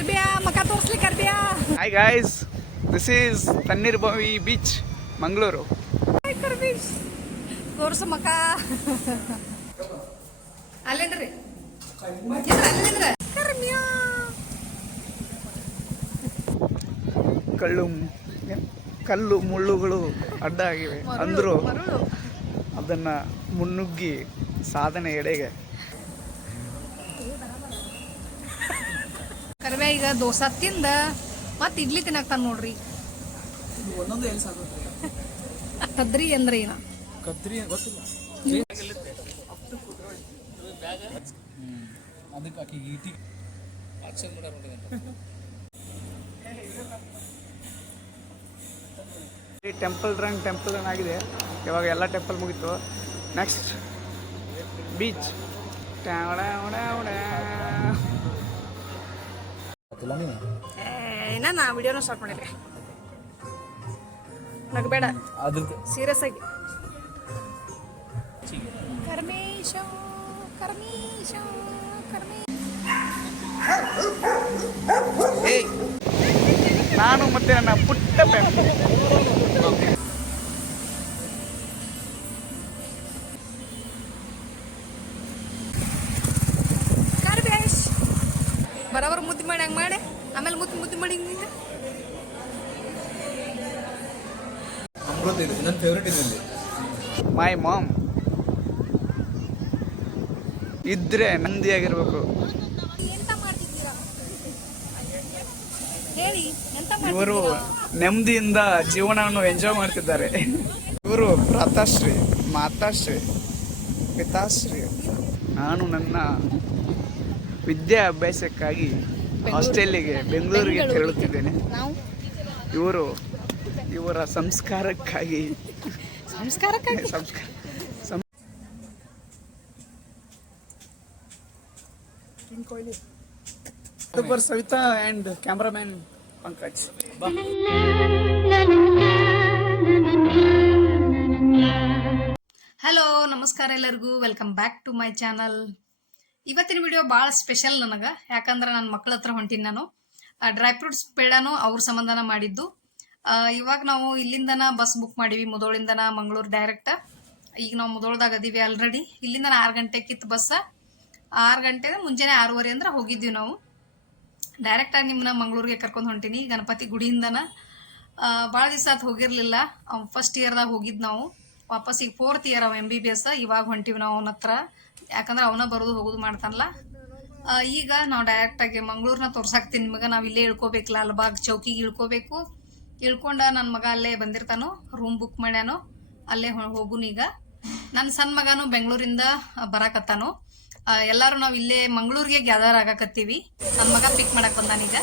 ಕರ್ಬಿಯಾ ಮಕ hi guys this is Tannirbhavi beach Mangaluru ತೋರ್ಸು ಮಕ. ಅಲ್ಲೇನ್ರಿ? ಕಳ್ಳು ಕಲ್ಲು ಮುಳ್ಳುಗಳು ಅಡ್ಡ ಆಗಿವೆ ಅಂದ್ರು ಅದನ್ನು ಮುನ್ನುಗ್ಗಿ ಸಾಧನೆ ಎಡೆಗೆ. ಕರ್ಬೆ ಈಗ ದೋಸೆ ತಿಂದ ಮತ್ತೆ ಇಡ್ಲಿ ತಿನ್ನಕ್ತಾನ ನೋಡ್ರಿ. ಒಂದೊಂದು ಎಲ್ಲಿ ಸಾಗುತ್ತೆ ಕದ್ರಿ ಅಂದ್ರೆ ಏನ? ಕದ್ರಿ ಗೊತ್ತಿಲ್ಲ. ಅದಕ್ಕೆ ಆಕಿ ಈಟಿ. ಈ ಟೆಂಪಲ್ ರಂಗ್ ಟೆಂಪಲ್ ರನ್ ಆಗಿದೆ. ಇವಾಗ ಎಲ್ಲ ಟೆಂಪಲ್ ಮುಗೀತು. ನೆಕ್ಸ್ಟ್ ಬೀಚ್ ಏನ ನಾ ವಿಡಿಯೋನ ಸ್ಟಾರ್ಟ್ ಮಾಡಿರಿ ನಗಬೇಡ. ಅದು ಸೀರಿಯಸ್ ಆಗಿ. ಕರ್ಮೇಶ ಕರ್ಮೇಶ ಕರ್ಮೇ ಏಯ್ ನಾನು ಮತ್ತೆ ನನ್ನ ಪುಟ್ಟ ಫ್ಯಾಮಿಲಿ. ಇದೆ ನನ್ನ ಫೇವ್ರೇಟ್ ಇದೆ ಇಲ್ಲಿ ಮೈ ಮಾಮ್ ಇದ್ರೆ ನಂದಿ ಆಗಿರ್ಬೇಕು ಮಾಡ್ತಿದ್ದೀರಾ ಹೇಳಿ ಎಂತ ಇವರು ನೆಮ್ಮದಿಯಿಂದ ಜೀವನವನ್ನು ಎಂಜಾಯ್ ಮಾಡ್ತಿದ್ದಾರೆ. ಇವರು ಭ್ರಾತಾಶ್ರೀ ಮಾತಾಶ್ರೀ ಪಿತಾಶ್ರೀ ನಾನು ನನ್ನ ವಿದ್ಯಾಭ್ಯಾಸಕ್ಕಾಗಿ ಹಾಸ್ಟೆಲ್ಲಿಗೆ ಬೆಂಗಳೂರಿಗೆ ತೆರಳುತ್ತಿದ್ದೇನೆ. ಇವರು ಇವರ ಸಂಸ್ಕಾರಕ್ಕಾಗಿ. ಸಂಸ್ಕಾರಕ್ಕಾಗಿ? ಸಂಸ್ಕಾರ. Kohli. Savita and cameraman Pankaj. Hello ನಮಸ್ಕಾರ ಎಲ್ಲರಿಗೂ. Welcome back to my channel ಇವತ್ತಿನ ವಿಡಿಯೋ ಭಾಳ ಸ್ಪೆಷಲ್ ನನಗೆ. ಯಾಕಂದ್ರೆ ನನ್ನ ಮಕ್ಕಳ ಹತ್ರ ಹೊಂಟೀನಿ ನಾನು. ಡ್ರೈ ಫ್ರೂಟ್ಸ್ ಪೇಡಾನು ಅವ್ರ ಸಂಬಂಧನ ಮಾಡಿದ್ದು. ಇವಾಗ ನಾವು ಇಲ್ಲಿಂದನ ಬಸ್ ಬುಕ್ ಮಾಡೀವಿ, ಮುದೋಳಿಂದನ ಮಂಗಳೂರು ಡೈರೆಕ್ಟ್ ಈಗ ನಾವು ಮುದೋಳ್ದಾಗ ಅದೀವಿ ಆಲ್ರೆಡಿ ಇಲ್ಲಿಂದನ ಆರು ಗಂಟೆಗಿತ್ತು ಬಸ್ ಆರು ಗಂಟೆ ಮುಂಜಾನೆ ಆರೂವರೆ ಅಂದ್ರೆ ಹೋಗಿದ್ವಿ ನಾವು. ಡೈರೆಕ್ಟಾಗಿ ನಿಮ್ಮನ್ನ ಮಂಗಳೂರಿಗೆ ಕರ್ಕೊಂಡು ಹೊಂಟೀನಿ. ಗಣಪತಿ ಗುಡಿಯಿಂದನ. ಭಾಳ ದಿವಸ ಆತು ಹೋಗಿರಲಿಲ್ಲ. ಫಸ್ಟ್ ಇಯರ್ದಾಗ ಹೋಗಿದ್ದು ನಾವು. ವಾಪಸ್ ಈಗ ಫೋರ್ತ್ ಇಯರ್ ಅವ ಎಂ ಬಿ ಬಿ ಎಸ್ ಇವಾಗ ಹೊಂಟೀವಿ ನಾವು ಅವನ ಹತ್ರ. ಯಾಕಂದ್ರೆ ಅವನ ಬರೋದು ಹೋಗೋದು ಮಾಡ್ತಾನಲ್ಲ ಈಗ ನಾವು ಡೈರೆಕ್ಟಾಗಿ ಮಂಗಳೂರನ್ನ ತೋರ್ಸಾಕ್ತೀನಿ ನಿಮಗೆ. ನಾವು ಇಲ್ಲೇ ಇಳ್ಕೋಬೇಕು ಲಾಲ್ಬಾಗ್ ಚೌಕಿಗೆ ಇಳ್ಕೋಬೇಕು. ಇಳ್ಕೊಂಡ ನನ್ನ ಮಗ ಅಲ್ಲೇ ಬಂದಿರ್ತಾನೋ ರೂಮ್ ಬುಕ್ ಮಾಡ್ಯಾನು ಅಲ್ಲೇ ಹೋಗುನು ಈಗ. ನನ್ನ ಸಣ್ಣ ಮಗನು ಬೆಂಗಳೂರಿಂದ ಬರಾಕತ್ತಾನು. ಎಲ್ಲರೂ ನಾವು ಇಲ್ಲೇ ಮಂಗಳೂರಿಗೆ ಗ್ಯಾದರ್ ಆಗಾಕತ್ತೀವಿ. ನನ್ನ ಮಗ ಪಿಕ್ ಮಾಡಕ್ ಬಂದಾನೀಗ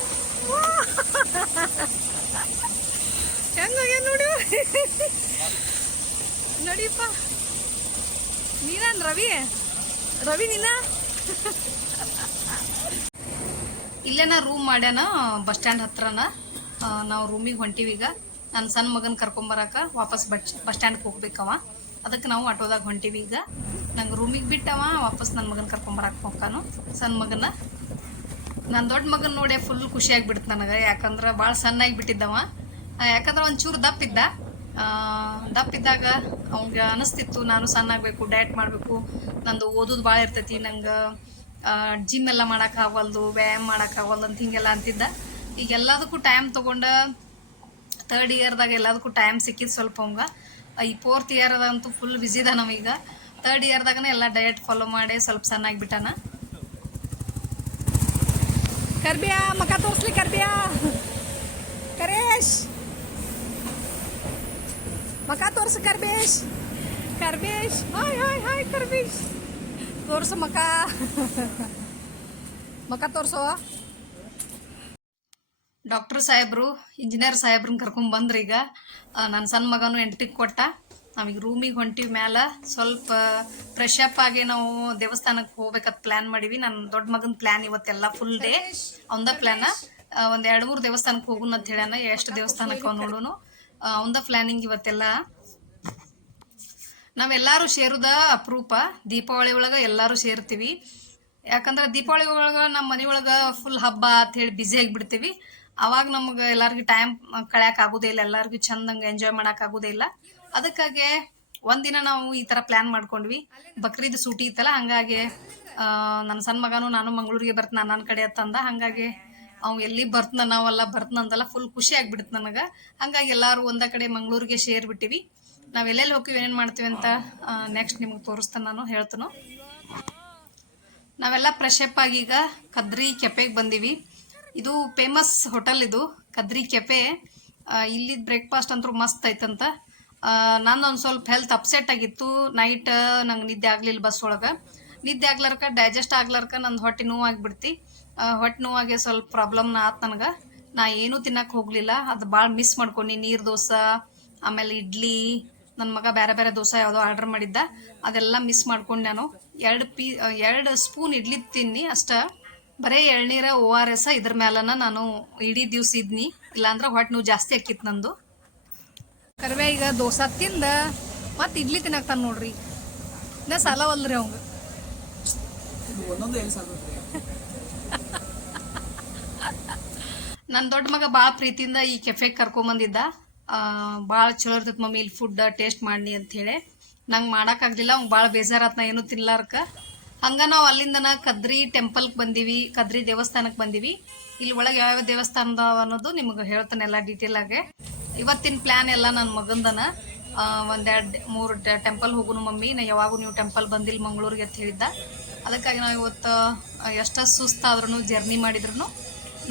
ನಡೀಪ ನೋಡಿ? ನಡಿಯಪ್ಪ ನೀನನ್ ರವಿ? ರವಿ ನೀನ? ಇಲ್ಲೇನ ರೂಮ್ ಮಾಡ್ಯಾನ ಬಸ್ ಸ್ಟ್ಯಾಂಡ್ ಹತ್ರನ. ನಾವು ರೂಮಿಗೆ ಹೊಂಟೀವಿ ಈಗ. ನನ್ನ ಸಣ್ಣ ಮಗನ ಕರ್ಕೊಂಬರಾಕ ವಾಪಸ್ ಬಸ್ ಬಸ್ ಸ್ಟ್ಯಾಂಡ್ಗೆ ಹೋಗ್ಬೇಕವ. ಅದಕ್ಕೆ ನಾವು ಆಟೋದಾಗ ಹೊಂಟೀವಿ ಈಗ. ನಂಗೆ ರೂಮಿಗೆ ಬಿಟ್ಟವ ವಾಪಸ್ ನನ್ನ ಮಗನ ಕರ್ಕೊಂಬರಕ್ಕೆ ಹೋಗ್ತಾನು. ಸಣ್ಣ ಮಗನ ನನ್ನ ದೊಡ್ಡ ಮಗನ ನೋಡಿ ಫುಲ್ ಖುಷಿಯಾಗಿ ಬಿಡ್ತು ನನಗೆ. ಯಾಕಂದ್ರೆ ಭಾಳ ಸಣ್ಣಾಗಿ ಬಿಟ್ಟಿದ್ದವ ಯಾಕಂದ್ರೆ ಒಂಚೂರು ದಪ್ಪ ಇದ್ದ. ಆ, ದಪ್ಪ ಇದ್ದಾಗ ಅವಂಗೆ ಅನಿಸ್ತಿತ್ತು. ನಾನು ಸಣ್ಣ ಆಗಬೇಕು ಡಯಟ್ ಮಾಡಬೇಕು. ನಂದು ಓದೋದು ಭಾಳ ಇರ್ತೈತಿ. ನಂಗೆ ಜಿಮ್ ಎಲ್ಲ ಮಾಡೋಕ್ಕಾಗಲ್ದು ವ್ಯಾಯಾಮ ಮಾಡೋಕ್ಕಾಗಲ್ದು ಅಂತ ಹಿಂಗೆಲ್ಲ ಅಂತಿದ್ದ. ಈಗ ಎಲ್ಲದಕ್ಕೂ ಟೈಮ್ ತಗೊಂಡ ತರ್ಡ್ ಇಯರ್ದಾಗ ಎಲ್ಲದಕ್ಕೂ ಟೈಮ್ ಸಿಕ್ಕಿದ್ದು ಸ್ವಲ್ಪ ಹಂಗ ಈ ಫೋರ್ತ್ ಇಯರ್ ಅದಂತೂ ಫುಲ್ ಬಿಸಿ ಅದ ನಮಗೀಗ ತರ್ಡ್ ಇಯರ್ದಾಗನೇ ಎಲ್ಲ ಡಯಟ್ ಫಾಲೋ ಮಾಡಿ ಸ್ವಲ್ಪ ಸಣ್ಣಾಗಿ ಬಿಟ್ಟಾನ. ಕರ್ಬಿಯಾ, ಮಕ ತೋರಿಸ್ಲಿ ಕರ್ಬಿಯಾ. ಕರೇಶ್. ಮಕ ತೋರ್ಸು ಕರ್ಬೇಶ್. ಕರ್ಬೇಶ್. ಹಾಯ್ ಹಾಯ್ ಹಾಯ್, ಕರ್ಬೇಶ್. ತೋರ್ಸು ಮಕ. ಮಕ ತೋರ್ಸೋ. ಡಾಕ್ಟರ್ ಸಾಹೇಬ್ರು ಇಂಜಿನಿಯರ್ ಸಾಹೇಬ್ರನ್ನ ಕರ್ಕೊಂಡ್ ಬಂದ್ರಿ ಈಗ. ನನ್ನ ಸಣ್ಣ ಮಗನು ಎಂಟ್ರಿಗೆ ಕೊಟ್ಟ. ನಾವೀಗ ರೂಮಿಗೆ ಹೊಂಟಿವಿ ಮ್ಯಾಲ. ಸ್ವಲ್ಪ ಫ್ರೆಶ್ ಅಪ್ ಆಗಿ ನಾವು ದೇವಸ್ಥಾನಕ್ಕೆ ಹೋಗ್ಬೇಕಂತ ಪ್ಲಾನ್ ಮಾಡೀವಿ. ನನ್ನ ದೊಡ್ಡ ಮಗನ ಪ್ಲಾನ್ ಇವತ್ತೆಲ್ಲ ಫುಲ್ ಡೇ ಅವಂದ ಪ್ಲಾನ ಒಂದ್ ಎರಡು ಮೂರು ದೇವಸ್ಥಾನಕ್ಕೆ ಹೋಗುನ್ ಅಂತ ಹೇಳ್ಯಾನ. ಎಷ್ಟು ದೇವಸ್ಥಾನಕ್ಕೆ ಅವ್ ನೋಡೋನು. ಅವಂದ ಪ್ಲಾನಿಂಗ್ ಇವತ್ತೆಲ್ಲ. ನಾವೆಲ್ಲರೂ ಸೇರುದ ಅಪರೂಪ. ದೀಪಾವಳಿ ಒಳಗೆ ಎಲ್ಲರೂ ಸೇರ್ತೀವಿ. ಯಾಕಂದ್ರೆ ದೀಪಾವಳಿ ಒಳಗೆ ನಮ್ಮ ಮನೆ ಒಳಗೆ ಫುಲ್ ಹಬ್ಬ ಅಂತ ಹೇಳಿ ಬ್ಯುಸಿ ಆಗಿಬಿಡ್ತೀವಿ. ಅವಾಗ ನಮ್ಗೆ ಎಲ್ಲಾರ್ಗು ಟೈಮ್ ಕಳ್ಯಾಕ್ ಆಗೋದೇ ಇಲ್ಲ, ಎಲ್ಲರಿಗೂ ಚಂದಂಗೆ ಎಂಜಾಯ್ ಮಾಡಕ್ ಆಗೋದೇ ಇಲ್ಲ. ಅದಕ್ಕಾಗೆ ಒಂದಿನ ನಾವು ಈ ತರ ಪ್ಲಾನ್ ಮಾಡ್ಕೊಂಡ್ವಿ. ಬಕ್ರೀದ್ ಸೂಟಿ ಇತ್ತಲ್ಲ, ಹಂಗಾಗಿ ನನ್ನ ಸಣ್ಣ ಮಗನು ನಾನು ಮಂಗಳೂರಿಗೆ ಬರ್ತಾನ ನನ್ನ ಕಡೆ ಅಂತಂದ ಹಂಗಾಗಿ, ಅವ್ ಎಲ್ಲಿ ಬರ್ತನ ನಾವೆಲ್ಲ ಬರ್ತನಂದಲ್ಲ ಫುಲ್ ಖುಷಿ ಆಗ್ಬಿಡ್ತು ನನಗೆ. ಹಂಗಾಗಿ ಎಲ್ಲಾರು ಒಂದ ಕಡೆ ಮಂಗಳೂರಿಗೆ ಶೇರ್ ಬಿಟ್ಟಿವಿ. ನಾವ್ ಎಲ್ಲೆಲ್ಲಿ ಹೋಗ್ತೀವಿ, ಏನೇನ್ ಮಾಡ್ತೀವಿ ಅಂತ ನೆಕ್ಸ್ಟ್ ನಿಮ್ಗೆ ತೋರಿಸ್ತಾನೆ ನಾನು ಹೇಳ್ತನು. ನಾವೆಲ್ಲ ಫ್ರೆಶ್ ಅಪ್ ಆಗಿ ಈಗ ಕದ್ರಿ ಕೆಪೆಗೆ ಬಂದೀವಿ. ಇದು ಫೇಮಸ್ ಹೋಟೆಲ್ ಇದು, ಕದ್ರಿ ಕೆಫೆ ಇಲ್ಲಿ ಬ್ರೇಕ್ಫಾಸ್ಟ್ ಅಂತೂ ಮಸ್ತ್ ಐತಂತ. ನಂದೊಂದು ಸ್ವಲ್ಪ ಹೆಲ್ತ್ ಅಪ್ಸೆಟ್ ಆಗಿತ್ತು. ನೈಟ್ ನಂಗೆ ನಿದ್ದೆ ಆಗಲಿಲ್ಲ ಬಸ್ ಒಳಗೆ. ನಿದ್ದೆ ಆಗ್ಲಾರ್ಕ ಡೈಜೆಸ್ಟ್ ಆಗ್ಲಾರ್ಕ ನಂದು ಹೊಟ್ಟೆ ನೋವು ಆಗ್ಬಿಡ್ತಿ ಹೊಟ್ಟೆ ನೋವಾಗೆ ಸ್ವಲ್ಪ ಪ್ರಾಬ್ಲಮ್ನ ಆತು ನನಗೆ. ನಾ ಏನೂ ತಿನ್ನಕ್ಕೆ ಹೋಗಲಿಲ್ಲ. ಅದು ಭಾಳ ಮಿಸ್ ಮಾಡ್ಕೊಂಡು. ನೀರು ದೋಸೆ, ಆಮೇಲೆ ಇಡ್ಲಿ ನನ್ನ ಮಗ ಬೇರೆ ಬೇರೆ ದೋಸೆ ಯಾವುದೋ ಆರ್ಡರ್ ಮಾಡಿದ್ದ. ಅದೆಲ್ಲ ಮಿಸ್ ಮಾಡ್ಕೊಂಡು ನಾನು. ಎರಡು ಪೀ ಎರಡು ಸ್ಪೂನ್ ಇಡ್ಲಿ ತಿನ್ನಿ ಅಷ್ಟ. ಬರೇ ಎಳ್ನೀರ ಓ ಆರ್ ಎಸ್ ಇದ್ರ ಮ್ಯಾಲನ ನಾನು ಇಡೀ ದಿವ್ಸ ಇದ್ನಿ. ಇಲ್ಲಾಂದ್ರೆ ಹೊಟ್ಟೆ ನೋವು ಜಾಸ್ತಿ ಆಕಿತ್ತು ನಂದು. ಕರ್ವೆ ಈಗ ದೋಸೆ ತಿಂದ ಮತ್ತೆ ಇಡ್ಲಿ ತಿನ್ನಕ್ತಾನ ನೋಡ್ರಿ. ನಾ ಸಾಲ ಒಲ್ರಿ ಅವಂಗ. ನನ್ ನನ್ನ ದೊಡ್ಡ ಮಗ ಭಾಳ ಪ್ರೀತಿಯಿಂದ ಈ ಕೆಫೆಗೆ ಕರ್ಕೊಂಬಂದಿದ್ದ. ಭಾಳ ಚಲೋ ಇರ್ತೈತೆ ಮಮ್ಮಿ ಇಲ್ಲಿ ಫುಡ್ ಟೇಸ್ಟ್ ಮಾಡಿ ಅಂತ ಹೇಳಿ. ನಂಗೆ ಮಾಡೋಕ್ಕಾಗಲಿಲ್ಲ ಅವ್ನು ಭಾಳ ಬೇಜಾರಾತ್ನ ಏನೂ ತಿನ್ಲಾರ್ಕ. ಹಂಗ ನಾವು ಅಲ್ಲಿಂದನ ಕದ್ರಿ ಟೆಂಪಲ್ಗೆ ಬಂದೀವಿ, ಕದ್ರಿ ದೇವಸ್ಥಾನಕ್ಕೆ ಬಂದೀವಿ. ಇಲ್ಲಿ ಒಳಗೆ ಯಾವ್ಯಾವ ದೇವಸ್ಥಾನ ಅದಾವ ಅನ್ನೋದು ನಿಮ್ಗೆ ಹೇಳ್ತಾನೆ ಎಲ್ಲ ಡೀಟೇಲ್ ಆಗಿ. ಇವತ್ತಿನ ಪ್ಲ್ಯಾನ್ ಎಲ್ಲ ನನ್ನ ಮಗಂದನ ಒಂದೆರಡು, ಮೂರು ಟೆಂಪಲ್ ಹೋಗುನು ಮಮ್ಮಿ. ನಾ ಯಾವಾಗೂ ನೀವು ಟೆಂಪಲ್ ಬಂದಿಲ್ಲ ಮಂಗಳೂರಿಗೆ ಅಂತ ಹೇಳಿದ್ದ. ಅದಕ್ಕಾಗಿ ನಾವು ಇವತ್ತು ಎಷ್ಟು ಸುಸ್ತಾದ್ರೂ ಜರ್ನಿ ಮಾಡಿದ್ರು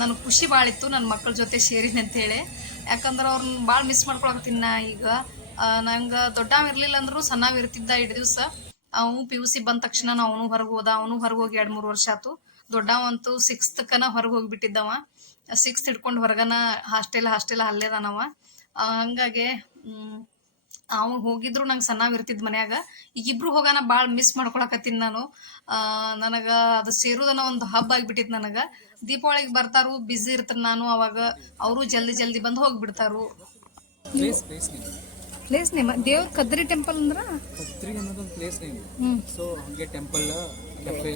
ನನಗೆ ಖುಷಿ ಭಾಳ ಇತ್ತು ನನ್ನ ಮಕ್ಕಳ ಜೊತೆ ಸೇರಿನಿ ಅಂತೇಳಿ ಯಾಕಂದ್ರೆ ಅವ್ರನ್ನ ಭಾಳ ಮಿಸ್ ಮಾಡ್ಕೊಳಕತ್ತೀನಿ ನಾ ಈಗ. ನಂಗೆ ದೊಡ್ಡವ ಇರಲಿಲ್ಲ ಅಂದರೂ ಸಣ್ಣವ ಇರ್ತಿದ್ದ ಇಡ್ ದಿವಸ. ಅವನು ಪಿ ಯು ಸಿ ಬಂದ ತಕ್ಷಣ ಅವನು ಹೊರಗೆ ಹೋದ, ಅವನು ಹೊರಗೆ ಹೋಗಿ ಎರಡು ಮೂರು ವರ್ಷ ಆತು. ದೊಡ್ಡವಂತೂ ಸಿಕ್ಸ್ತ್ಕನ ಹೊರಗೆ ಹೋಗಿಬಿಟ್ಟಿದ್ದವ. ಸಿಕ್ಸ್ತ್ ಹಿಡ್ಕೊಂಡು ಹೊರಗನ ಹಾಸ್ಟೆಲ್ ಹಾಸ್ಟೆಲ್ ಅಲ್ಲೇದಾನವ ಹಂಗಾಗಿ ಅವ್ ಹೋಗಿದ್ರು ನಂಗೆ ಸಣ್ಣವ್ ಇರ್ತಿದ್ ಮನ್ಯಾಗ. ಈಗ ಇಬ್ರು ಹೋಗಾನ ಭಾಳ ಮಿಸ್ ಮಾಡ್ಕೊಳಕತ್ತೀನಿ ನಾನು. ನನಗೆ ಅದು ಸೇರೋದನ್ನ ಒಂದು ಹಬ್ಬ ಆಗಿಬಿಟ್ಟಿತ್ತು ನನಗೆ. ದೀಪಾವಳಿಗೆ ಬರ್ತಾರು ಬ್ಯುಸಿ ಇರ್ತಾರೆ ನಾನು ಅವಾಗ. ಅವರು ಜಲ್ದಿ ಜಲ್ದಿ ಬಂದು ಹೋಗ್ಬಿಡ್ತಾರು. ಪ್ಲೇಸ್ ನೇಮ್ ದೇವ್ರ ಕದ್ರಿ ಟೆಂಪಲ್ ಅಂದ್ರ? ಕತ್ರಿ ಅನ್ನೋದೊಂದು ಪ್ಲೇಸ್ ನೇಮ್ ಸೊ ಹಂಗೆ ಟೆಂಪಲ್ ಕೆಫೆ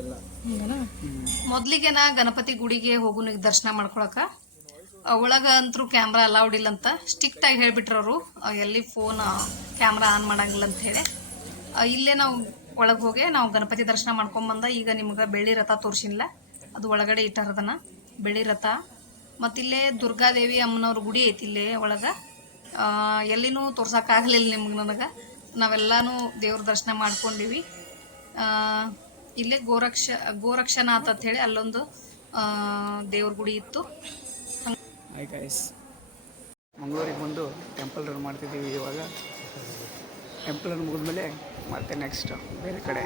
ಎಲ್ಲ. ಮೊದ್ಲಿಗೆ ನಾ ಗಣಪತಿ ಗುಡಿಗೆ ಹೋಗುನು ಈಗ ದರ್ಶನ ಮಾಡ್ಕೊಳಕ ಆ, ಒಳಗ ಅಂತೂ ಕ್ಯಾಮ್ರಾ ಅಲೌಡ್ ಇಲ್ಲ ಅಂತ ಸ್ಟ್ರಿಕ್ಟ್ ಆಗಿ ಹೇಳ್ಬಿಟ್ರು ಅವರು ಎಲ್ಲಿ ಫೋನ್ ಕ್ಯಾಮ್ರಾ ಆನ್ ಮಾಡಂಗಿಲ್ಲ ಅಂತ ಹೇಳಿ ಇಲ್ಲೇ ನಾವು ಒಳಗೆ ಹೋಗಿ ನಾವು ಗಣಪತಿ ದರ್ಶನ ಮಾಡ್ಕೊಂಬಂದ ಈಗ ನಿಮ್ಗೆ ಬೆಳ್ಳಿ ರಥ ತೋರಿಸಿಲ್ಲ ಅದು ಒಳಗಡೆ ಇಟ್ಟಾರದನ ಬೆಳ್ಳಿ ರಥ ಮತ್ತಿಲ್ಲೇ ದುರ್ಗಾದೇವಿ ಅಮ್ಮನವ್ರ ಗುಡಿ ಐತಿ ಇಲ್ಲೇ ಒಳಗೆ ಎಲ್ಲಿನೂ ತೋರ್ಸೋಕ್ಕಾಗಲಿಲ್ಲ ನಿಮ್ಗೆ ನನಗೆ. ನಾವೆಲ್ಲಾನು ದೇವ್ರ ದರ್ಶನ ಮಾಡ್ಕೊಂಡಿವಿ. ಇಲ್ಲೇ ಗೋರಕ್ಷ ಗೋರಕ್ಷನಾಥ ಅಂತ ಹೇಳಿ ಅಲ್ಲೊಂದು ದೇವ್ರ ಗುಡಿ ಇತ್ತು. ಹಾಯ್ ಗೈಸ್ ಮಂಗಳೂರಿಗೆ ಬಂದು ಟೆಂಪಲ್ ರನ್ ಮಾಡ್ತಿದ್ದೀವಿ ಇವಾಗ. ಟೆಂಪಲ್ ರನ್ ಮುಗಿದ್ಮೇಲೆ ಮತ್ತೆ ನೆಕ್ಸ್ಟ್ ಬೇರೆ ಕಡೆ.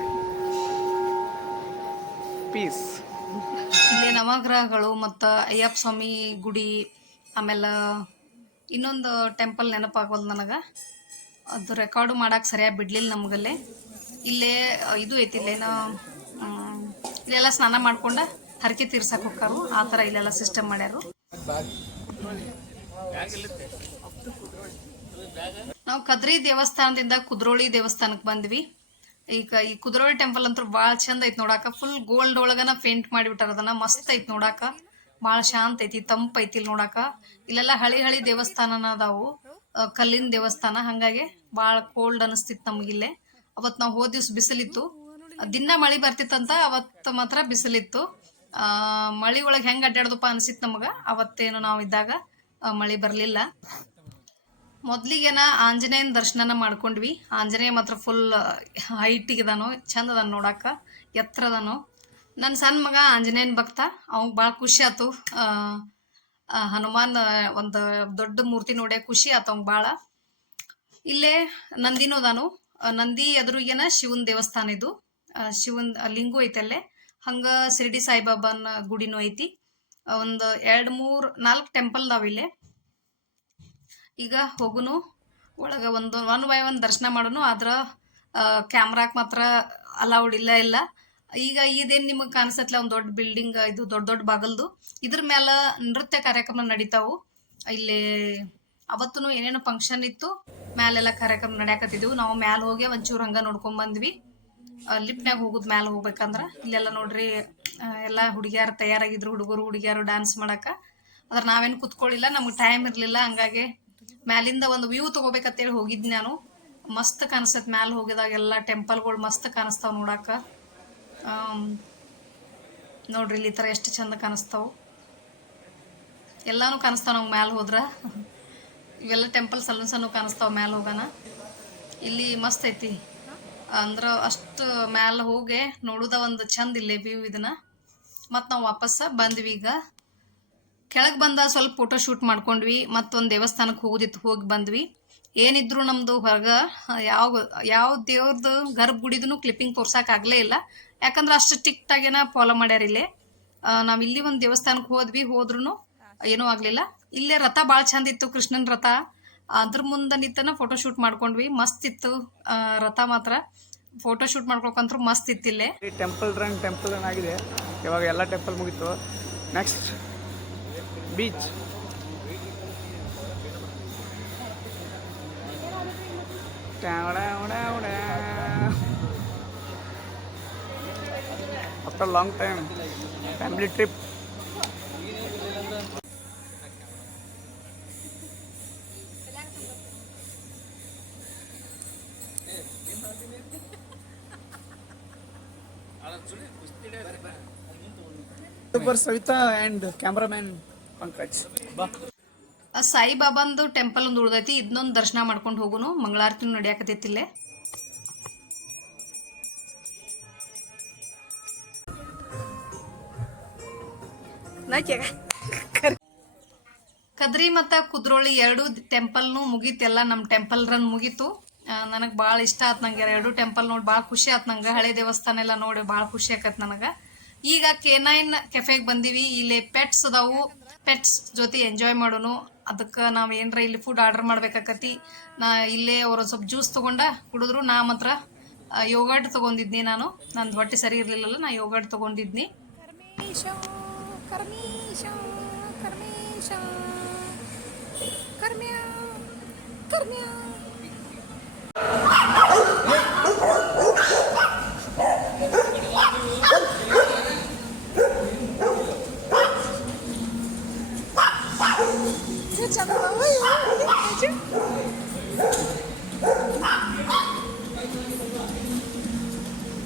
ಪೀಸ್ ಇಲ್ಲಿ ನವಗ್ರಹಗಳು ಮತ್ತು ಅಯ್ಯಪ್ಪ ಸ್ವಾಮಿ ಗುಡಿ ಆಮೇಲೆ ಇನ್ನೊಂದು ಟೆಂಪಲ್ ನೆನಪಾಗೋದು ನನಗೆ. ಅದು ರೆಕಾರ್ಡು ಮಾಡೋಕೆ ಸರಿಯಾಗಿ ಬಿಡಲಿಲ್ಲ ನಮಗಲ್ಲೇ. ಇಲ್ಲೇ, ಇದು ಐತಿ, ಇಲ್ಲೇನೋ ಇಲ್ಲೆಲ್ಲ ಸ್ನಾನ ಮಾಡ್ಕೊಂಡು ಹರಕೆ ತೀರ್ಸಕ್ಕೆ ಹೋಗ್ತಾರು. ಆ ಥರ ಇಲ್ಲೆಲ್ಲ ಸಿಸ್ಟಮ್ ಮಾಡ್ಯಾರು. ನಾವು ಕದ್ರಿ ದೇವಸ್ಥಾನದಿಂದ ಕುದ್ರೋಳಿ ದೇವಸ್ಥಾನಕ್ಕೆ ಬಂದ್ವಿ. ಈಗ ಈ ಕುದ್ರೋಳಿ ಟೆಂಪಲ್ ಅಂತೂ ಭಾಳ ಚಂದ ಐತಿ ನೋಡಾಕ. ಫುಲ್ ಗೋಲ್ಡ್ ಒಳಗನ ಪೇಂಟ್ ಮಾಡಿಬಿಟ್ಟಾರ ಅದನ್ನ. ಮಸ್ತ್ ಐತಿ ನೋಡಾಕ. ಭಾಳ ಶಾಂತ ಐತಿ ತಂಪ ಐತಿ ಇಲ್ಲಿ ನೋಡಾಕ. ಇಲ್ಲೆಲ್ಲ ಹಳಿ ಹಳಿ ದೇವಸ್ಥಾನನ ಅದಾವು. ಕಲ್ಲಿನ ದೇವಸ್ಥಾನ ಹಂಗಾಗಿ ಭಾಳ ಕೋಲ್ಡ್ ಅನಿಸ್ತಿತ್ತು ನಮಗಿಲ್ಲೇ ಅವತ್ತು ನಾವು ಹೋದ ದಿವ್ಸ ಬಿಸಿಲಿತ್ತು. ದಿನ ಮಳಿ ಬರ್ತಿತ್ತಂತ ಅವತ್ತು ಮಾತ್ರ ಬಿಸಿಲಿತ್ತು. ಆ, ಮಳಿ ಒಳಗೆ ಹೆಂಗೆ ಅಡ್ಡಾಡ್ದಪ್ಪ ಅನ್ಸಿತ್ತು ನಮಗ. ಅವತ್ತೇನು ನಾವು ಇದ್ದಾಗ ಮಳಿ ಬರಲಿಲ್ಲ. ಮೊದ್ಲಿಗೆನ ಆಂಜನೇಯನ ದರ್ಶನನ ಮಾಡ್ಕೊಂಡ್ವಿ. ಆಂಜನೇಯ ಮಾತ್ರ ಫುಲ್ ಹೈಟ್ ಇದಾನು ಚಂದ ಅದಾನ ನೋಡಾಕ. ಎತ್ತರ ಅದಾನು. ನನ್ನ ಸಣ್ಣ ಮಗ ಆಂಜನೇಯನ ಭಕ್ತ. ಅವ್ಗೆ ಭಾಳ ಖುಷಿ ಆಯ್ತು ಹನುಮಾನ್ ಒಂದು ದೊಡ್ಡ ಮೂರ್ತಿ ನೋಡ್ಯ ಖುಷಿ ಆಯ್ತು ಅವ್ಗೆ ಭಾಳ. ಇಲ್ಲೇ ನಂದಿನೂ ನಾನು ನಂದಿ ಎದುರುಗೇನ ಶಿವನ ದೇವಸ್ಥಾನ ಇದು. ಶಿವನ್ ಲಿಂಗು ಐತೆ ಅಲ್ಲೇ. ಹಂಗ ಶಿರ್ಡಿ ಸಾಯಿಬಾಬಾನ ಗುಡಿನೂ ಐತಿ. ಒಂದು ಎರಡು ಮೂರು ನಾಲ್ಕು ಟೆಂಪಲ್ ಇಲ್ಲೇ. ಈಗ ಹೋಗುನು. ಒಳಗೆ ಒಂದು ಒನ್ ಬೈ ಒನ್ ದರ್ಶನ ಮಾಡೋನು. ಆದ್ರೆ ಕ್ಯಾಮ್ರಾಕ್ ಮಾತ್ರ ಅಲೌಡ್ ಇಲ್ಲ ಇಲ್ಲ. ಈಗ ಇದೇನ್ ನಿಮಗೆ ಕಾಣಿಸತ್ಲ ಒಂದು ದೊಡ್ಡ ಬಿಲ್ಡಿಂಗ್ ಇದು ದೊಡ್ಡ ದೊಡ್ಡ ಬಾಗಲ್ದು. ಇದ್ರ ಮೇಲೆ ನೃತ್ಯ ಕಾರ್ಯಕ್ರಮ ನಡೀತಾವು. ಇಲ್ಲಿ ಅವತ್ತು ಏನೇನು ಫಂಕ್ಷನ್ ಇತ್ತು, ಮ್ಯಾಲೆಲ್ಲ ಕಾರ್ಯಕ್ರಮ ನಡೆಯಕತ್ತಿದ್ದೆವು ನಾವು ಮ್ಯಾಲ ಹೋಗಿ ಒಂಚೂರು ಹಂಗ ನೋಡ್ಕೊಂಡ್ ಬಂದ್ವಿ. ಲಿಫ್ಟ್ನಾಗ ಹೋಗುದು ಮ್ಯಾಲ ಹೋಗ್ಬೇಕಂದ್ರ, ಇಲ್ಲೆಲ್ಲ ನೋಡ್ರಿ ಎಲ್ಲ ಹುಡುಗಿಯಾರು ತಯಾರಾಗಿದ್ರು, ಹುಡುಗರು, ಹುಡುಗಿಯಾರು ಡ್ಯಾನ್ಸ್ ಮಾಡಕ. ಅದ್ರ ನಾವೇನು ಕುತ್ಕೊಳ್ಳಿಲ್ಲ ನಮ್ಗೆ ಟೈಮ್ ಇರಲಿಲ್ಲ. ಹಂಗಾಗಿ ಮ್ಯಾಲಿಂದ ಒಂದು ವ್ಯೂ ತಗೋಬೇಕಂತೇಳಿ ಹೋಗಿದ್ ನಾನು ಮಸ್ತ್ ಕಾಣಿಸ್ತೈತೆ ಮ್ಯಾಲ ಹೋಗಿದಾಗ ಎಲ್ಲ ಟೆಂಪಲ್ಗಳು ಮಸ್ತ್ ಕಾಣಿಸ್ತಾವ ನೋಡಾಕ. ನೋಡ್ರಿ ಇಲ್ಲಿ ಥರ ಎಷ್ಟು ಚಂದ ಕಾಣಿಸ್ತಾವೆ. ಎಲ್ಲಾನು ಕಾಣಿಸ್ತಾವೆ ನಮ್ಗೆ ಮ್ಯಾಲೆ ಹೋದ್ರೆ. ಇವೆಲ್ಲ ಟೆಂಪಲ್ ಸಣ್ಣ ಕಾಣಿಸ್ತಾವ ಮ್ಯಾಲೆ ಹೋಗೋಣ ಇಲ್ಲಿ ಮಸ್ತ್ ಐತಿ. ಅಂದ್ರೆ ಅಷ್ಟು ಮ್ಯಾಲೆ ಹೋಗಿ ನೋಡುದ ಒಂದು ಚಂದ ಇಲ್ಲೇ ವ್ಯೂ ಇದನ್ನ. ಮತ್ತು ನಾವು ವಾಪಸ್ ಬಂದ್ವಿ ಈಗ. ಕೆಳಗೆ ಬಂದ ಸ್ವಲ್ಪ ಫೋಟೋ ಶೂಟ್ ಮಾಡ್ಕೊಂಡ್ವಿ ಮತ್ತೊಂದು ದೇವಸ್ಥಾನಕ್ಕೆ ಹೋಗೋದಿತ್ತು ಹೋಗಿ ಬಂದ್ವಿ. ಏನಿದ್ರು ನಮ್ಮದು ಹೊರಗೆ, ಯಾವ ಯಾವ ದೇವ್ರದ್ದು ಗರ್ಭಗುಡಿದೂ ಕ್ಲಿಪ್ಪಿಂಗ್ ತೋರ್ಸೋಕ್ಕಾಗಲೇ ಇಲ್ಲ. ಯಾಕಂದ್ರೆ ಅಷ್ಟು ಟಿಕ್ಟಾಗೇನ ಫಾಲೋ ಮಾಡ್ಯಾರ ಇಲ್ಲಿ. ನಾವು ಇಲ್ಲಿ ಒಂದು ದೇವಸ್ಥಾನಕ್ಕೆ ಹೋದ್ವಿ ಹೋದ್ರೂ ಏನೂ ಆಗಲಿಲ್ಲ. ಇಲ್ಲೇ ರಥ ಭಾಳ ಚಂದ ಇತ್ತು, ಕೃಷ್ಣನ ರಥ. ಅದ್ರ ಮುಂದೆ ನಿತ್ತನ ಫೋಟೋ ಶೂಟ್ ಮಾಡ್ಕೊಂಡ್ವಿ. ಮಸ್ತ್ ಇತ್ತು ರಥ ಮಾತ್ರ. ಫೋಟೋ ಶೂಟ್ ಮಾಡ್ಕೊಳಕಂತ್ರು ಮಸ್ತ್ ಇತ್ತು ಇಲ್ಲೇ. ಟೆಂಪಲ್ ರನ್ ಟೆಂಪಲ್ ರನ್ ಆಗಿದೆ. ಇವಾಗ ಎಲ್ಲ ಟೆಂಪಲ್ ಮುಗೀತು. Next beach after long time family trip super Savita and cameraman Pankaj ಬಾ. ಆ ಸಾಯಿಬಾಬಂದು ಟೆಂಪಲ್ ಒಂದು ಉಳ್ದೈತಿ ಇದನ್ನೊಂದು ದರ್ಶನ ಮಾಡ್ಕೊಂಡು ಹೋಗುನು ಮಂಗಳಾರತಿನೂ ನಡಿಯಾಕತೈತಿ ಕದ್ರಿ ಮತ್ತು ಕುದ್ರೋಳಿ ಎರಡು ಟೆಂಪಲ್ನು ಮುಗೀತೆಲ್ಲ ನಮ್ಮ ಟೆಂಪಲ್ ರನ್ ಮುಗೀತು. ನನಗೆ ಭಾಳ ಇಷ್ಟ ಆತ್ ನಂಗೆ ಎರಡು ಟೆಂಪಲ್ ನೋಡಿ ಭಾಳ ಖುಷಿ ಆತ್ ನಂಗೆ. ಹಳೆ ದೇವಸ್ಥಾನ ಎಲ್ಲ ನೋಡಿ ಭಾಳ ಖುಷಿ ಆಕತ್ ನನಗೆ. ಈಗ ಕೆ ನೈನ್ ಕೆಫೆಗೆ ಬಂದೀವಿ. ಇಲ್ಲಿ ಪೆಟ್ಸ್ ಅದಾವು. ಪೆಟ್ಸ್ ಜೊತೆ ಎಂಜಾಯ್ ಮಾಡೋನು. ಅದಕ್ಕೆ ನಾವು ಏನರ ಇಲ್ಲಿ ಫುಡ್ ಆರ್ಡರ್ ಮಾಡ್ಬೇಕಾಕತಿ. ನಾ ಇಲ್ಲೇ ಅವ್ರು ಸ್ವಲ್ಪ ಜ್ಯೂಸ್ ತೊಗೊಂಡ ಕುಡಿದ್ರು. ನಾ ಮಾತ್ರ ಯೋಗಾಟ್ ತೊಗೊಂಡಿದ್ನಿ ನಾನು. ನಂದು ಹೊಟ್ಟೆ ಸರಿ ಇರಲಿಲ್ಲಲ್ಲ ನಾ ಯೋಗಾಟ್ ತೊಗೊಂಡಿದ್ನಿ. ಕರ್ಮೇಶ ಕರ್ಮೇಶ ಕರ್ಮೇಶ ಕರ್ಮ್ಯ ಕರ್ಮ್ಯ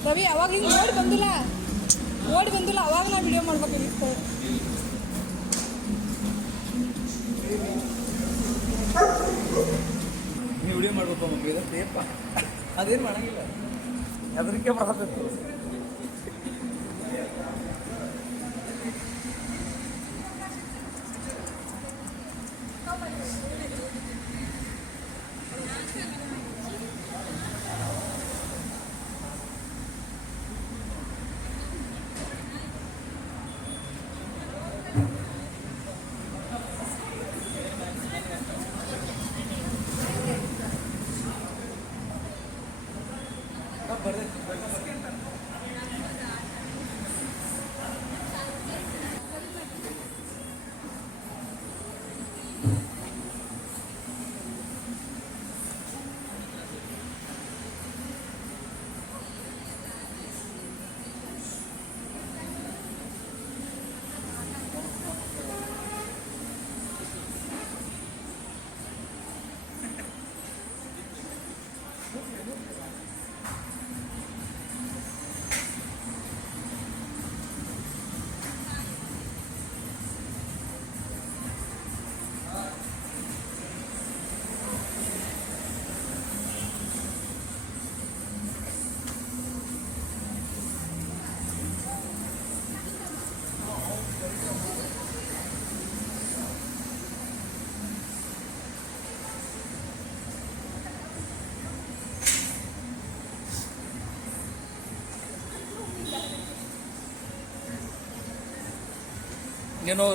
ರವಿ ಅವಾಗ ಹಿಂಗೆ ಓಡಿ ಬಂದಿಲ್ಲ ಓಡಿ ಬಂದಿಲ್ಲ ಅವಾಗ ನಾ ವಿಡಿಯೋ ಮಾಡ್ಬೇಕಾಗಿತ್ತು ನೀವು ವಿಡಿಯೋ ಮಾಡ್ಬೇಕು ಟೇಪ ಅದೇನು ಮಾಡಂಗಿಲ್ಲ. ಅದಕ್ಕೆ ಬರಬೇಕು ಏನೋ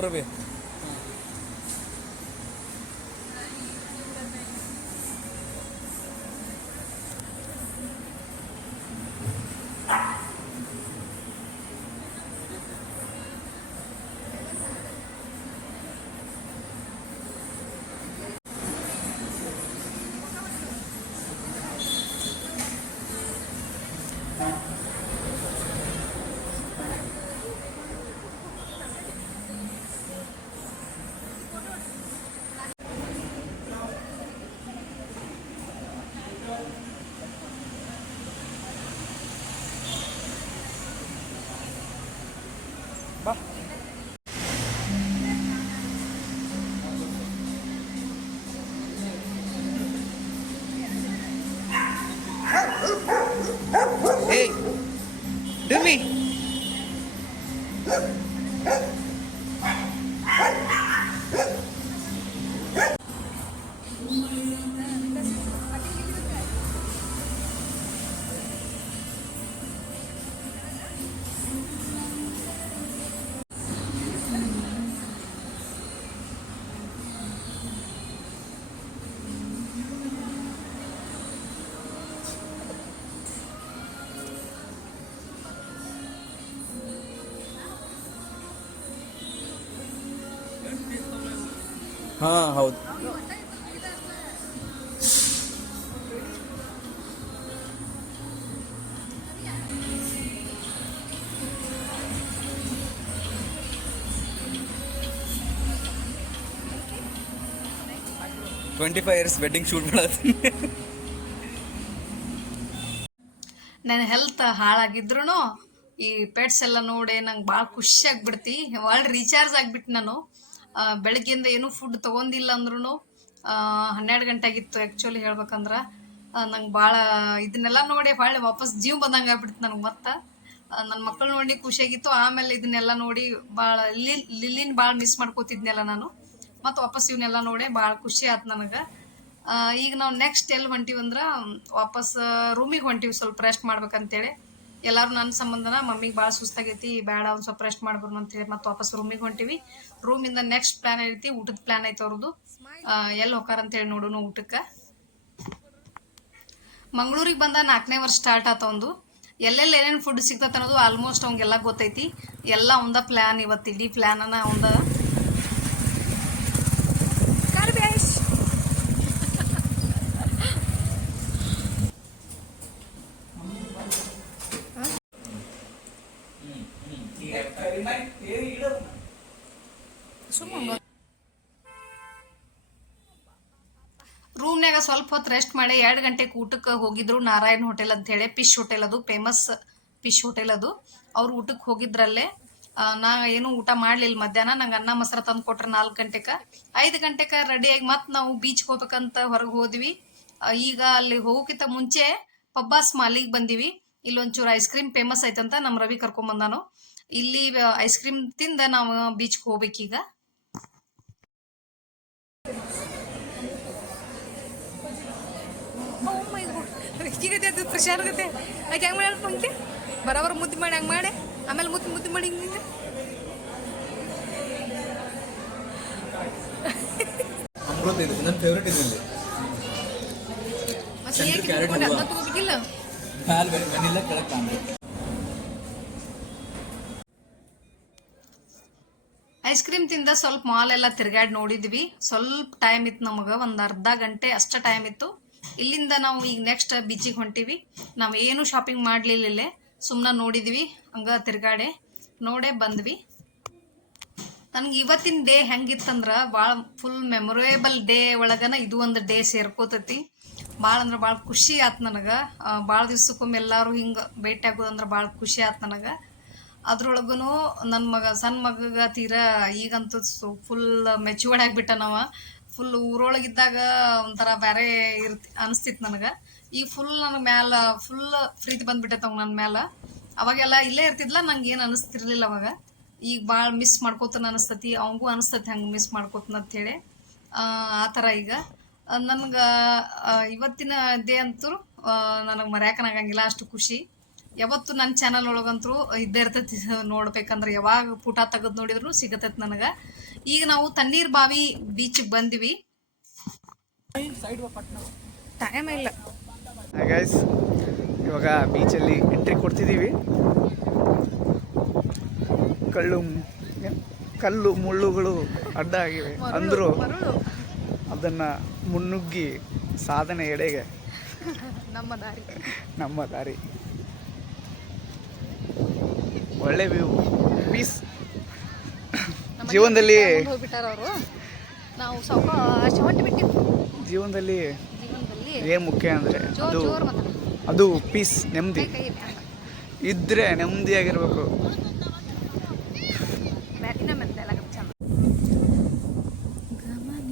ರವಿ ಹಾ, ಹೌದು. Twenty five years wedding shoot ಮಾಡತ್ತೀನಿ ನನ್ನ ಹೆಲ್ತ್ ಹಾಳಾಗಿದ್ರು ಈ ಪೆಟ್ಸ್ ಎಲ್ಲ ನೋಡಿ ನಂಗೆ ಭಾಳ ಖುಷಿ ಆಗ್ಬಿಡ್ತಿ. ಭಾಳ ರೀಚಾರ್ಜ್ ಆಗ್ಬಿಟ್ಟು ನಾನು. ಬೆಳಗ್ಗೆಯಿಂದ ಏನೂ ಫುಡ್ ತಗೊಂಡಿಲ್ಲ ಅಂದ್ರೂ ಹನ್ನೆರಡು ಗಂಟೆ ಆಗಿತ್ತು ಆ್ಯಕ್ಚುಲಿ ಹೇಳ್ಬೇಕಂದ್ರೆ ನಂಗೆ ಭಾಳ ಇದನ್ನೆಲ್ಲ ನೋಡಿ ಹೊಳ್ಳಿ ವಾಪಸ್ ಜೀವ ಬಂದಂಗೆ ಆಗ್ಬಿಡ್ತು ನನಗೆ ಮತ್ತೆ. ನನ್ನ ಮಕ್ಕಳು ನೋಡಿ ಖುಷಿಯಾಗಿತ್ತು. ಆಮೇಲೆ ಇದನ್ನೆಲ್ಲ ನೋಡಿ ಭಾಳ ಲಿಲ್ ಲಿಲ್ಲಿನ ಭಾಳ ಮಿಸ್ ಮಾಡ್ಕೋತಿದ್ನೆಲ್ಲ ನಾನು. ಮತ್ತು ವಾಪಸ್ ಇವನ್ನೆಲ್ಲ ನೋಡಿ ಭಾಳ ಖುಷಿ ಆಯ್ತು ನನಗೆ. ಈಗ ನಾವು ನೆಕ್ಸ್ಟ್ ಎಲ್ಲಿ ಹೊಂಟೀವಂದ್ರೆ, ವಾಪಸ್ ರೂಮಿಗೆ ಹೊಂಟೀವಿ ಸ್ವಲ್ಪ ರೆಸ್ಟ್ ಮಾಡ್ಬೇಕಂತೇಳಿ. ಎಲ್ಲರೂ ನನ್ನ ಸಂಬಂಧನ ಮಮ್ಮಿಗೆ ಭಾಳ ಸುಸ್ತಾಗೈತಿ ಬೇಡ ಒಂದು ಸ್ವಲ್ಪ ರೆಸ್ಟ್ ಮಾಡ್ಬಾರ್ದು ಅಂತ ಹೇಳಿ ಮತ್ತೆ ವಾಪಸ್ ರೂಮಿಗೆ ಹೊಂಟಿವಿ. ರೂಮಿಂದ ನೆಕ್ಸ್ಟ್ ಪ್ಲಾನ್ ಐತಿ ಊಟದ ಪ್ಲಾನ್ ಐತೆ ಅವ್ರದ್ದು ಎಲ್ಲಿ ಅಂತ ಹೇಳಿ ನೋಡೋಣ ಊಟಕ್ಕೆ. ಮಂಗಳೂರಿಗೆ ಬಂದ ನಾಲ್ಕನೇ ವರ್ಷ ಸ್ಟಾರ್ಟ್ ಆತ ಒಂದು ಎಲ್ಲೆಲ್ಲಿ ಏನೇನು ಫುಡ್ ಸಿಗ್ತೈತೆ ಅನ್ನೋದು ಆಲ್ಮೋಸ್ಟ್ ಅವಂಗೆಲ್ಲ ಗೊತ್ತೈತಿ. ಎಲ್ಲ ಒಂದ ಪ್ಲ್ಯಾನ್ ಇವತ್ತು ಇಡೀ ಪ್ಲ್ಯಾನನ ಒಂದ ಕಾರ್ಬೇಶ್ ರೂಮ್ನಾಗ ಸ್ವಲ್ಪ ಹೊತ್ತು ರೆಸ್ಟ್ ಮಾಡಿ ಎರಡು ಗಂಟೆಗೆ ಊಟಕ್ಕೆ ಹೋಗಿದ್ರು ನಾರಾಯಣ್ ಹೋಟೆಲ್ ಅಂತ ಹೇಳಿ ಫಿಶ್ ಹೋಟೆಲ್ ಅದು ಫೇಮಸ್ ಫಿಶ್ ಹೋಟೆಲ್ ಅದು. ಅವ್ರು ಊಟಕ್ಕೆ ಹೋಗಿದ್ರಲ್ಲೇ ನಾ ಏನು ಊಟ ಮಾಡ್ಲಿಲ್ಲ ಮಧ್ಯಾಹ್ನ, ನಂಗೆ ಅನ್ನ ಮೊಸರು ತಂದು ಕೊಟ್ರೆ ನಾಲ್ಕು ಗಂಟೆಗೆ ಐದು ಗಂಟೆಗೆ ರೆಡಿಯಾಗಿ ಮತ್ತೆ ನಾವು ಬೀಚ್ಗೆ ಹೋಗ್ಬೇಕಂತ ಹೊರಗೆ ಹೋದ್ವಿ. ಈಗ ಅಲ್ಲಿ ಹೋಗೋಕ್ಕಿಂತ ಮುಂಚೆ ಪಬ್ಬಾಸ್ ಮಾಲಿಗೆ ಬಂದಿವಿ. ಇಲ್ಲೊಂಚೂರು ಐಸ್ ಕ್ರೀಮ್ ಫೇಮಸ್ ಐತಂತ ನಮ್ಮ ರವಿ ಕರ್ಕೊಂಬಂದಾನು ಇಲ್ಲಿ ಐಸ್ ಕ್ರೀಮ್ ತಿಂದ ನಾವು ಬೀಚ್ಗೆ ಹೋಗ್ಬೇಕೀಗ. ರಿಕ್ಕಿಗತೆ ಅದು ಪ್ರಶಾಂತ್ ಗತೆ ಆಕೆ ಹೆಂಗೆ ಮಾಡ್ಯಾಳ ಪಂಕ್ತಿ ಬರೋಬರ ಮುದ್ದೆ ಮಾಡಿ ಹಂಗೆ ಮಾಡಿ. ಆಮೇಲೆ ಮುದ್ದೆ ಮುದ್ದೆ ಮಾಡಿ ಹಿಂಗೆ ಅಮೃತ ಇದು ನನ್ನ ಫೇವ್ರೇಟ್ ಇದು ಇಲ್ಲಿ. ಕ್ಯಾರೆಟ್ ತಗೋಬೇಕಿಲ್ಲ? ಮ್ಯಾಲ್ ವೆನಿಲ್ಲ ಕೆಳಗೆ ಕಾಂಬ್ರಿ ಐಸ್ ಕ್ರೀಮ್ ತಿಂದ ಸ್ವಲ್ಪ ಮಾಲ್ ಎಲ್ಲ ತಿರ್ಗಾಡಿ ನೋಡಿದ್ವಿ. ಸ್ವಲ್ಪ ಟೈಮ್ ಇತ್ತು ನಮಗ ಒಂದು ಅರ್ಧ ಗಂಟೆ ಅಷ್ಟ ಟೈಮ್ ಇತ್ತು. ಇಲ್ಲಿಂದ ನಾವು ಈಗ ನೆಕ್ಸ್ಟ್ ಬೀಚಿಗೆ ಹೊಂಟಿವಿ. ನಾವು ಏನು ಶಾಪಿಂಗ್ ಮಾಡಲಿಲ್ಲ ಸುಮ್ಮನೆ ನೋಡಿದ್ವಿ, ಹಂಗ ತಿರ್ಗಾಡೆ, ನೋಡೇ ಬಂದ್ವಿ. ನನಗೆ ಇವತ್ತಿನ ಡೇ ಹೆಂಗಿತ್ತಂದ್ರೆ ಭಾಳ ಫುಲ್ ಮೆಮೊರೇಬಲ್ ಡೇ ಒಳಗನ ಇದು ಒಂದು ಡೇ ಸೇರ್ಕೋತತಿ. ಭಾಳ ಅಂದ್ರೆ ಭಾಳ ಖುಷಿ ಆತು ನನಗೆ. ಭಾಳ ದಿವ್ಸಕ್ಕೊಮ್ಮೆ ಎಲ್ಲರೂ ಹಿಂಗೆ ಭೇಟಿ ಆಗೋದಂದ್ರೆ ಭಾಳ ಖುಷಿ ಆಯ್ತು ನನಗೆ. ಅದ್ರೊಳಗೂ ನನ್ನ ಮಗ, ಸಣ್ಣ ಮಗಗ ತೀರಾ ಈಗಂತೂ ಫುಲ್ ಮೆಚ್ಯೂರ್ಡ್ ಆಗಿಬಿಟ್ಟ ನಾವ ಫುಲ್ ಊರೊಳಗಿದ್ದಾಗ ಒಂಥರ ಬೇರೆ ಇರ್ತಿ ಅನಿಸ್ತಿತ್ತು ನನಗೆ. ಈಗ ಫುಲ್ ನನಗೆ ಮ್ಯಾಲ ಫುಲ್ ಪ್ರೀತಿ ಬಂದ್ಬಿಟ್ಟೈತೆ ಅವ್ ನನ್ನ ಮ್ಯಾಲ. ಅವಾಗೆಲ್ಲ ಇಲ್ಲೇ ಇರ್ತಿದ್ಲ, ನಂಗೆ ಏನು ಅನಿಸ್ತಿರ್ಲಿಲ್ಲ ಅವಾಗ. ಈಗ ಭಾಳ ಮಿಸ್ ಮಾಡ್ಕೋತಾನೆ ಅನಿಸ್ತತಿ, ಅವಂಗೂ ಅನಿಸ್ತತಿ ಹಂಗೆ ಮಿಸ್ ಮಾಡ್ಕೋತಾನೆ ಅಂಥೇಳಿ ಆ ಥರ ಈಗ. ನನಗೆ ಇವತ್ತಿನ ಡೇ ಅಂತೂ ನನಗೆ ಮರ್ಯಾಕನಾಗಂಗಿಲ್ಲ, ಅಷ್ಟು ಖುಷಿ. ಯಾವತ್ತು ನನ್ನ ಚಾನಲ್ ಒಳಗಂತೂ ಇದ್ದೇ ಇರ್ತೈತಿ ನೋಡ್ಬೇಕಂದ್ರೆ ಯಾವಾಗ ಪುಟ ತೆಗೆದು ನೋಡಿದ್ರು ಸಿಗತೈತಿ ನನಗೆ. ಈಗ ನಾವು ತಣ್ಣೀರ್ ಬಾವಿ ಬೀಚಿಗೆ ಬಂದ್ವಿ. ಟೈಮ್ ಇಲ್ಲ. ಗೈಸ್ ಇವಾಗ ಬೀಚಲ್ಲಿ ಎಂಟ್ರಿ ಕೊಡ್ತಿದ್ದೀವಿ ಕಳ್ಳು ಏನ್? ಕಲ್ಲು ಮುಳ್ಳುಗಳು ಅಡ್ಡ ಆಗಿವೆ. ಅಂದ್ರು ಅದನ್ನ ಮುನ್ನುಗ್ಗಿ ಸಾಧನೆ ಎಡೆಗೆ. ನಮ್ಮ ದಾರಿ. ನಮ್ಮ ದಾರಿ. ಒಳ್ಳೆ ವ್ಯೂ ಪೀಸ್ ಜೀವನದಲ್ಲಿ ಹೋಗ್ಬಿಟ್ಟಾರ ಅವರು. ನಾವು ಸಾವಕಾಶ ಹೊಂಟು ಬಿಟ್ಟಿವಿ ಜೀವನದಲ್ಲಿ ಜೀವನದಲ್ಲಿ ಏನು ಮುಖ್ಯ ಅಂದರೆ ಅದು ಅದು ಪೀಸ್ ನೆಮ್ಮದಿ. ಇದ್ರೆ ನೆಮ್ಮದಿಯಾಗಿರ್ಬೇಕು.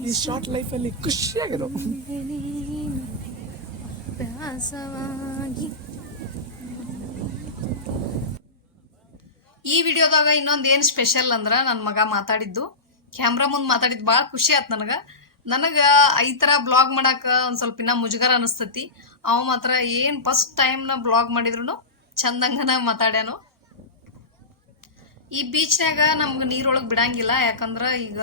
ಈ ಶಾರ್ಟ್ ಲೈಫಲ್ಲಿ ಖುಷಿಯಾಗಿರೋ. ಈ ವಿಡಿಯೋದಾಗ ಇನ್ನೊಂದು ಏನು ಸ್ಪೆಷಲ್ ಅಂದ್ರೆ ನನ್ನ ಮಗ ಮಾತಾಡಿದ್ದು. ಕ್ಯಾಮ್ರಾ ಮುಂದೆ ಮಾತಾಡಿದ್ದು ಭಾಳ ಖುಷಿ ಆಯ್ತು ನನಗೆ. ನನಗೆ ಈ ಥರ ಬ್ಲಾಗ್ ಮಾಡಕ್ಕೆ ಒಂದು ಸ್ವಲ್ಪ ಇನ್ನ ಮುಜುಗರ ಅನಿಸ್ತತಿ. ಅವ ಮಾತ್ರ ಏನು ಫಸ್ಟ್ ಟೈಮ್ನ ಬ್ಲಾಗ್ ಮಾಡಿದ್ರು ಚಂದಂಗನ ಮಾತಾಡ್ಯಾನು. ಈ ಬೀಚ್ನಾಗ ನಮ್ಗೆ ನೀರೊಳಗೆ ಬಿಡಂಗಿಲ್ಲ, ಯಾಕಂದ್ರೆ ಈಗ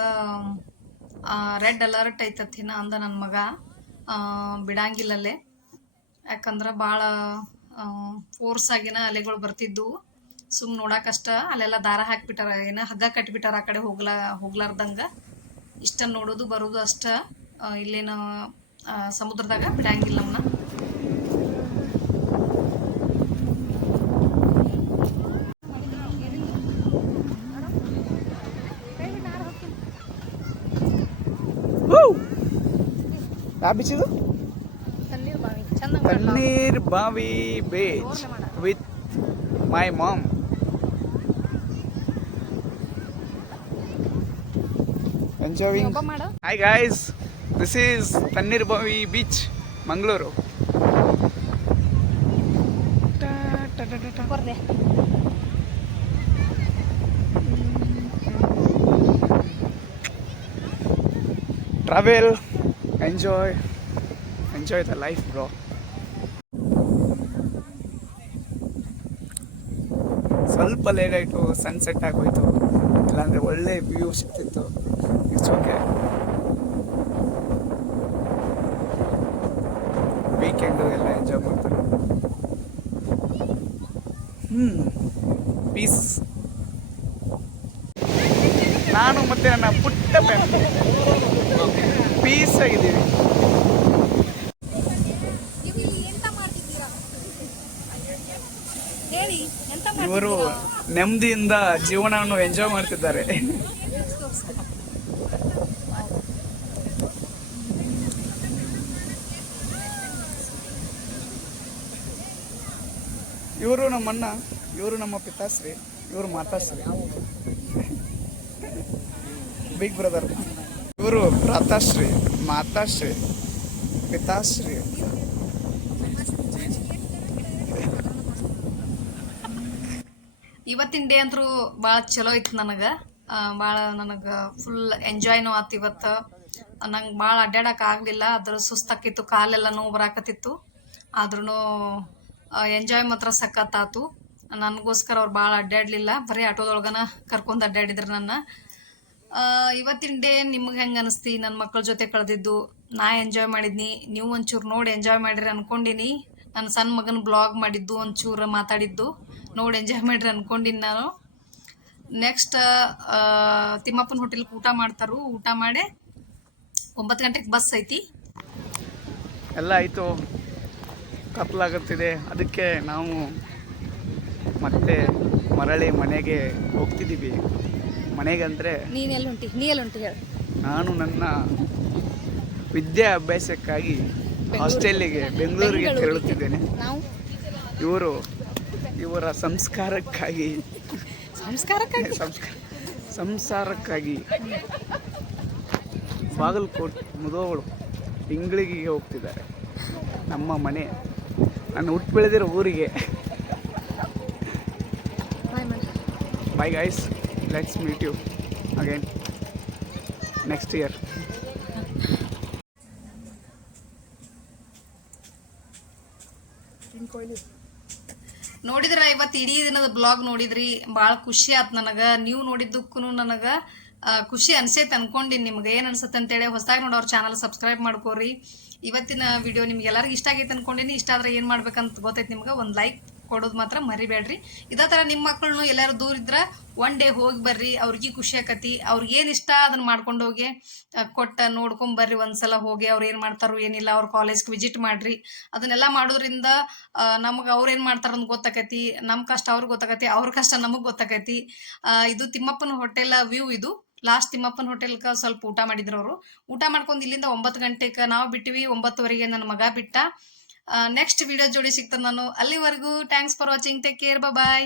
ರೆಡ್ ಅಲರ್ಟ್ ಐತತ್ತಿನ ಅಂದ ನನ್ನ ಮಗ. ಬಿಡಂಗಿಲ್ಲಲ್ಲೇ. ಯಾಕಂದ್ರೆ ಭಾಳ ಫೋರ್ಸ್ ಆಗಿನ ಅಲೆಗಳು ಬರ್ತಿದ್ವು. ಸುಮ್ ನೋಡಕ್ಕಷ್ಟ ಅಲ್ಲೆಲ್ಲ ದಾರ ಹಾಕ್ಬಿಟ್ಟಾರ ಏನ ಹಗ್ಗ ಕಟ್ಬಿಟ್ಟಾರ ಆ ಕಡೆ ಹೋಗ್ಲಾ ಹೋಗ್ಲಾರ್ದಂಗ. ಇಷ್ಟ ನೋಡೋದು ಬರೋದು ಅಷ್ಟ ಇಲ್ಲೇನ ಸಮುದ್ರದಾಗ ಬಿಡಂಗಿಲ್ಲ Tannir Bhavi beach with my mom enjoying hi guys this is Tannir Bhavi beach Mangaluru travel enjoy enjoy the life bro ಸ್ವಲ್ಪ ಲೇಟ್ ಆಯಿತು ಸನ್ಸೆಟ್ ಆಗೋಯ್ತು. ಇಲ್ಲಾಂದರೆ ಒಳ್ಳೆ ವ್ಯೂ ಸಿಗ್ತಿತ್ತು. It's okay. ವೀಕೆಂಡು ಎಲ್ಲ ಎಂಜಾಯ್ ಮಾಡ್ತಾರೆ? ಹ್ಞೂ ಪೀಸ್ ನಾನು ಮತ್ತೆ ನನ್ನ ಪುಟ್ಟ ಫ್ಯಾಮಿಲಿ ಪೀಸ್ ಆಗಿದ್ದೀವಿ. ನೀವು ಇಲ್ಲಿ ಎಂತ ಮಾಡ್ತಿದ್ದೀರಾ? ಹೇಳಿ ಎಂತ ಇವರು ನೆಮ್ಮದಿಯಿಂದ ಜೀವನವನ್ನು ಎಂಜಾಯ್ ಮಾಡ್ತಿದ್ದಾರೆ ಇವರು ನಮ್ಮಣ್ಣ ಇವರು ನಮ್ಮ ಪಿತಾಶ್ರೀ, ಇವರು ಮಾತಾಶ್ರೀ. ಬಿಗ್ ಬ್ರದರ್ ಇವರು ಭ್ರಾತಾಶ್ರೀ ಮಾತಾಶ್ರೀ, ಪಿತಾಶ್ರೀ. ಇವತ್ತಿನ ಡೇ ಅಂತೂ ಭಾಳ ಚಲೋ ಇತ್ತು ನನಗೆ. ಭಾಳ ನನಗೆ ಫುಲ್ ಎಂಜಾಯ್ನೂ ಆತು ಇವತ್ತು. ನಂಗೆ ಭಾಳ ಅಡ್ಡಾಡಕ್ಕೆ ಆಗಲಿಲ್ಲ. ಅದ್ರ ಸುಸ್ತಾಕಿತ್ತು, ಕಾಲೆಲ್ಲ ನೋವು ಬರಾಕತ್ತಿತ್ತು. ಆದ್ರೂ ಎಂಜಾಯ್ ಮಾತ್ರ ಸಖತ್ತಾತು. ನನಗೋಸ್ಕರ ಅವ್ರು ಭಾಳ ಅಡ್ಡಾಡಲಿಲ್ಲ. ಬರೀ ಆಟೋದೊಳಗನ ಕರ್ಕೊಂಡು ಅಡ್ಡಾಡಿದ್ರು ನನ್ನ. ಇವತ್ತಿನ ಡೇ ನಿಮ್ಗೆ ಹೆಂಗೆ ಅನಿಸ್ತಿ? ನನ್ನ ಮಕ್ಕಳ ಜೊತೆ ಕಳೆದಿದ್ದು. ನಾ ಎಂಜಾಯ್ ಮಾಡಿದ್ನಿ. ನೀವು ಒಂಚೂರು ನೋಡಿ ಎಂಜಾಯ್ ಮಾಡಿರಿ ಅನ್ಕೊಂಡಿನಿ. ನನ್ನ ಸಣ್ಣ ಮಗನ ಬ್ಲಾಗ್ ಮಾಡಿದ್ದು ಒಂಚೂರು ಮಾತಾಡಿದ್ದು. ನೋಡಿ ಎಂಜಾಯ್ ಮಾಡಿರಿ ಅನ್ಕೊಂಡಿನಿ ನಾನು. ನೆಕ್ಸ್ಟ್ ತಿಮ್ಮಪ್ಪನ ಹೋಟೆಲ್ಗೆ ಊಟ ಮಾಡ್ತಾರು. ಊಟ ಮಾಡಿ ಒಂಬತ್ತು ಗಂಟೆಗೆ ಬಸ್ ಐತಿ. ಎಲ್ಲ ಆಯಿತು. ಕತ್ಲಾಗುತ್ತಿದೆ ಅದಕ್ಕೆ ನಾವು ಮತ್ತೆ ಮರಳಿ ಮನೆಗೆ ಹೋಗ್ತಿದ್ದೀವಿ. ಹೊಂಟಿ ಹೇಳು. ನಾನು ನನ್ನ ವಿದ್ಯಾಭ್ಯಾಸಕ್ಕಾಗಿ ಹಾಸ್ಟೆಲ್ಲಿಗೆ ಬೆಂಗಳೂರಿಗೆ ತೆರಳುತ್ತಿದ್ದೇನೆ. ಇವರು ಇವರ ಸಂಸ್ಕಾರಕ್ಕಾಗಿ. ಸಂಸ್ಕಾರಕ್ಕಾಗಿ? ಸಂಸ್ಕಾರ ಸಂಸಾರಕ್ಕಾಗಿ. ಬಾಗಲಕೋಟ್ ಮುದೋಗಳು ತಿಂಗಳಿಗೆ ಹೋಗ್ತಿದ್ದಾರೆ. ನಮ್ಮ ಮನೆ. ನಾನು ಹುಟ್ಟು ಬೆಳೆದಿರೋ ಊರಿಗೆ bye guys let's meet you again next year ನೋಡಿದ್ರ ಇವತ್ತು ಇಡೀ ದಿನದ ಬ್ಲಾಗ್ ನೋಡಿದ್ರಿ? ಭಾಳ ಖುಷಿ ಆತ್ ನನಗ. ನೀವು ನೋಡಿದ್ದಕ್ಕೂ ನನಗ ಖುಷಿ ಅನ್ಸೈತೆ ಅನ್ಕೊಂಡಿನಿ ನಿಮ್ಗೆ. ಏನು ಅನ್ಸತ್ತೆ ಅಂತೇಳಿ ಹೊಸದಾಗಿ ನೋಡೋರು ಚಾನಲ್ ಸಬ್ಸ್ಕ್ರೈಬ್ ಮಾಡ್ಕೋರಿ. ಇವತ್ತಿನ ವಿಡಿಯೋ ನಿಮ್ಗೆ ಎಲ್ಲರಿಗೂ ಇಷ್ಟ ಆಗೈತೆ ಅನ್ಕೊಂಡಿನಿ. ಇಷ್ಟ ಆದ್ರೆ ಏನು ಮಾಡ್ಬೇಕಂತ ಗೊತ್ತೈತೆ ನಿಮ್ಗೆ? ಒಂದು ಲೈಕ್ ಕೊಡೋದು ಮಾತ್ರ ಮರಿಬೇಡ್ರಿ. ಇದೇ ಥರ ನಿಮ್ಮ ಮಕ್ಕಳನ್ನು ಎಲ್ಲಾರು ದೂರ ಇದ್ರೆ ಒನ್ ಡೇ ಹೋಗಿ ಬರ್ರಿ. ಅವ್ರಿಗೆ ಖುಷಿ ಆಕತಿ. ಅವ್ರಿಗೆ ಏನು ಇಷ್ಟ ಅದನ್ನ ಮಾಡ್ಕೊಂಡು ಹೋಗಿ ಕೊಟ್ಟ ನೋಡ್ಕೊಂಡ್ ಬರ್ರಿ ಒಂದ್ಸಲ ಹೋಗಿ. ಅವ್ರು ಏನು ಮಾಡ್ತಾರೋ ಏನಿಲ್ಲ, ಅವ್ರ ಕಾಲೇಜ್ಗೆ ವಿಸಿಟ್ ಮಾಡ್ರಿ. ಅದನ್ನೆಲ್ಲ ಮಾಡೋದ್ರಿಂದ ನಮಗೆ ಅವ್ರು ಏನು ಮಾಡ್ತಾರ ಅಂತ ಗೊತ್ತಾಕತಿ. ನಮ್ಮ ಕಷ್ಟ ಅವ್ರಿಗೆ ಗೊತ್ತಾಕತಿ. ಅವ್ರ ಕಷ್ಟ ನಮಗೆ ಗೊತ್ತಾಕತಿ. ಇದು ತಿಮ್ಮಪ್ಪನ ಹೋಟೆಲ್ ವ್ಯೂ ಇದು. ಲಾಸ್ಟ್ ತಿಮ್ಮಪ್ಪನ ಹೋಟೆಲ್ಗೆ ಸ್ವಲ್ಪ ಊಟ ಮಾಡಿದ್ರು ಅವರು. ಊಟ ಮಾಡ್ಕೊಂಡು ಇಲ್ಲಿಂದ ಒಂಬತ್ತು ಗಂಟೆಗೆ ನಾವು ಬಿಟ್ಟಿವಿ, ಒಂಬತ್ತುವರೆಗೆ ನನ್ನ ಮಗ ಬಿಟ್ಟ. ನೆಕ್ಸ್ಟ್ ವಿಡಿಯೋ ಜೋಡಿ ಸಿಗ್ತದೆ ನಾನು. ಅಲ್ಲಿವರೆಗೂ thanks for watching take care bye